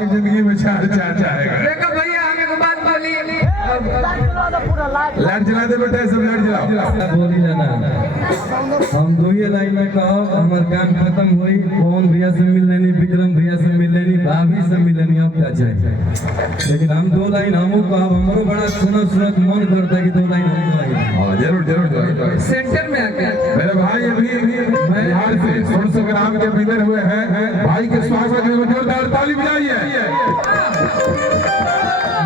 जिंदगी में चार आएगा। देखो भैया हमें को बात बोली लाइट जला दे बेटा, सब लाइट जलाओ। बोली जाना हम दो ही लाइन में कहो हमार काम खत्म हुई। कौन भैया से मिल लेनी, विक्रम भैया से मिल लेनी, भाभी से मिल लेनी, अब क्या चाहिए। लेकिन हम दो लाइन हमू कहो, हमारो बड़ा सुनत मन करता है कि दो लाइन हम जरूर जरूर सेंटर में आके मेरे भाई अभी बिहार से 1600 ग्राम के विनर हुए हैं। भाई के स्वागत में जोरदार ताली बजाइए।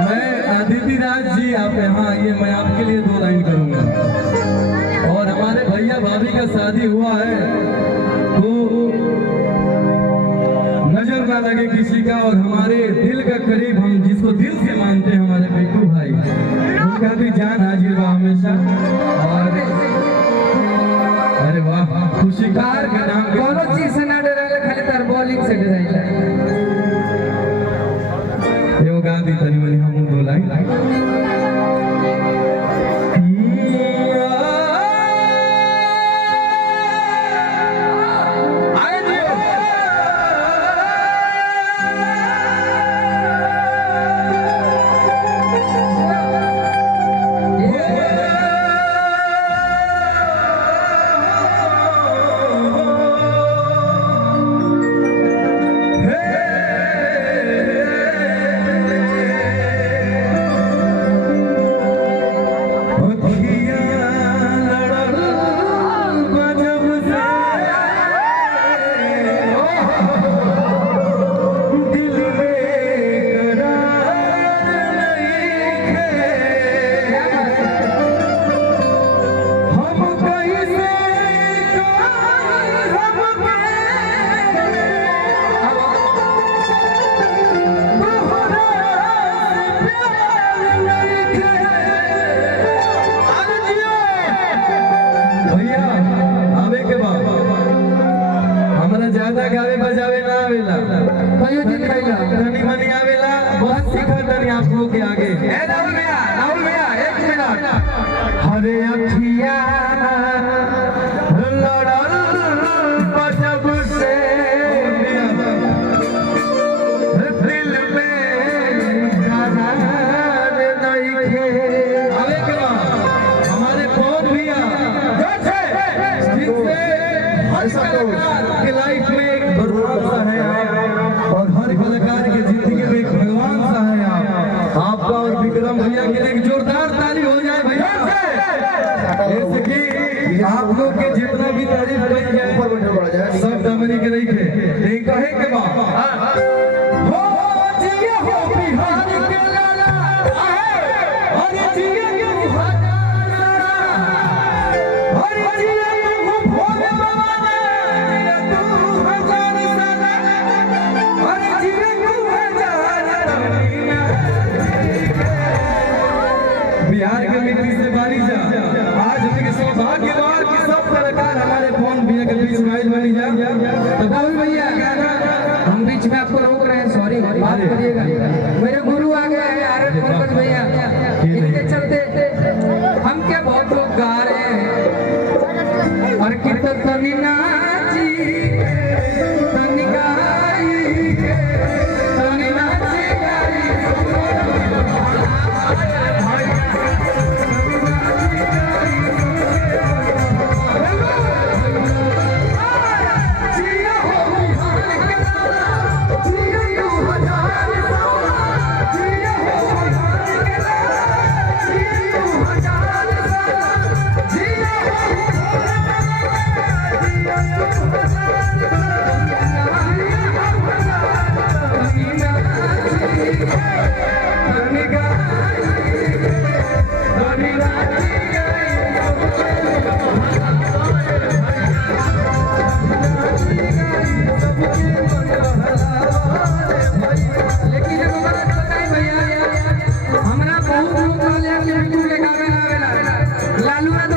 मैं अदिति राज जी, आप यहाँ आइए, मैं आपके लिए दो लाइन करूंगा। और हमारे भैया भाभी का शादी हुआ है तो नजर ना लगे किसी का, और हमारे दिल का करीब, हम जिसको दिल से मानते हैं, हमारे बिट्टू भाई, उनका भी जान हाजिर बा हमेशा। और अरे वाह, खुशी कार का नाम कोनो चीज से ना डरे, खाली तार बॉलिंग से डराइला। ये गांधी तनी मनी हम दो लाइन ज्यादा गावे बजावे ना आवेला, कहियो दिन खैला तनी मनी आवेला, बहुत सीखा तनी आप लोग के आगे। राहुल भैया 1 मिनट। हरे अखिया लड़ल बजब से दिल में करार नहीं थे। आवे के बाद हमारे कौन भैया जिनसे हर कलाकार के लाइफ में एक भगवान सा है, और हर कलाकार के जिंदगी में एक भगवान सा है। आपका और विक्रम भैया के लिए एक जोरदार ताली हो जाए भैया से। जैसे कि आप लोग के जितना भी तारीफ करी जाए सब दमनी के नहीं थे, लेकिन कहे के बाद हो जिए हो बिहार के लाला, अरे जिए के हजारा, अरे जिए के भोले बाबा, तू हजार साला, अरे जिए के हजार। बिहार के मिट्टी से बानी जा, आज हमें सौभाग्य बार कि सब कलाकार हमारे फोन भैया के बीच में बनी जा। तो राहुल भैया हम बीच में आपको रोक रहे हैं, सॉरी बात करिएगा। मेरे गुरु आ गए हैं आरएफ पंकज भैया, इनके चलते हम क्या बहुत लोग गा रहे हैं। और कीर्तन तनी नाची तनी गाई तनी नाची गाई जिया हो बिहार के लाला, जिया तू हजार साला, जिया हो बिहार के लाला, जिया तू हजार साला, जिया हो भोले बाबा, जिया तू हजार साला, तनी नाची तनी गाई तनी नाची लेकिन जब हमारा बताई भैया हमरा बहुत लोग कहले कि बिल्कुल के गावे ना आवेला, लालू ना तो